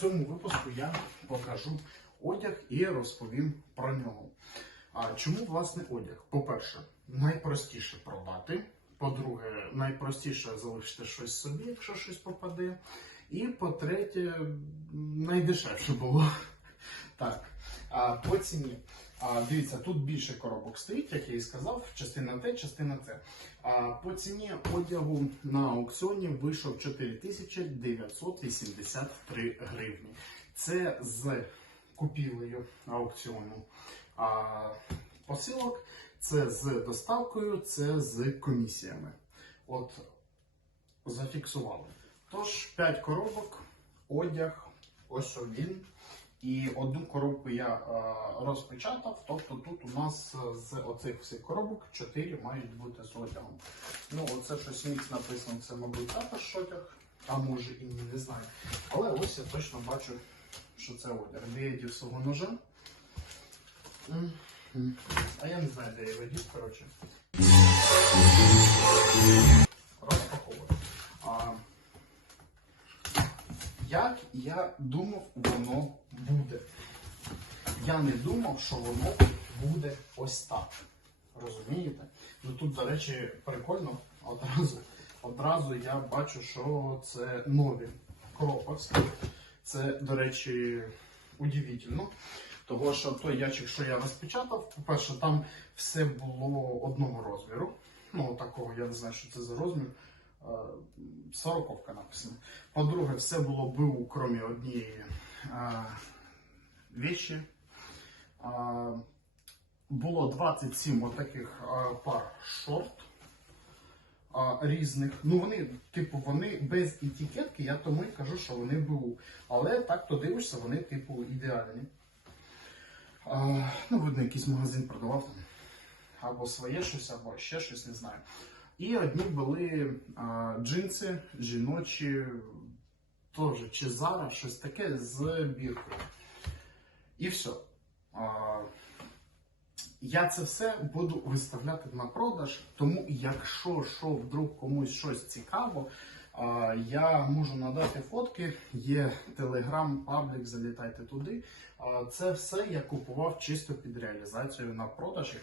Цьому випуску я покажу одяг і розповім про нього. А чому власне одяг? По-перше, найпростіше продати. По-друге, найпростіше залишити щось собі, якщо щось попаде. І по-третє, найдешевше було. Так. А по ціні. А, дивіться, тут більше коробок стоїть, як я і сказав, частина Т, частина С. А по ціні одягу на аукціоні вийшов 4983 гривні. Це з купівлею аукціону а, посилок, це з доставкою, це з комісіями. От зафіксували. Тож 5 коробок, одяг, ось він. І одну коробку я е, розпечатав, тобто тут у нас е, з оцих всіх коробок 4 мають бути з одягом. Ну, оце щось мікс написано, це, мабуть, також одяг, а може і ні, не знаю. Але ось я точно бачу, що це одяг. Де я дів свого ножа? А я не знаю, де я дів, коротше. Як я думав, воно буде. Я не думав, що воно буде ось так. Розумієте? Ну тут, до речі, прикольно. Одразу, одразу я бачу, що це нові кроповські. Це, до речі, удивительно. Того, що той ящик, що я розпечатав, по-перше, там все було одного розміру. Ну, такого, я не знаю, що це за розмір. Е, Сороковка написано. По-друге, все було БУ, крім однієї е, вещі. Е, було 27 отаких е, пар шорт різних. Ну, вони, типу, вони без етикетки, я тому і кажу, що вони БУ. Але так то дивишся, вони, типу, ідеальні. Ну, видно, якийсь магазин продавав там. Або своє щось, або ще щось, не знаю. І одні були а, джинси жіночі, теж чи Zara, щось таке з біркою. І все. А, я це все буду виставляти на продаж, тому якщо що вдруг комусь щось цікаво, а, я можу надати фотки, є телеграм, паблік, залітайте туди. А, Це все я купував чисто під реалізацію на продаж.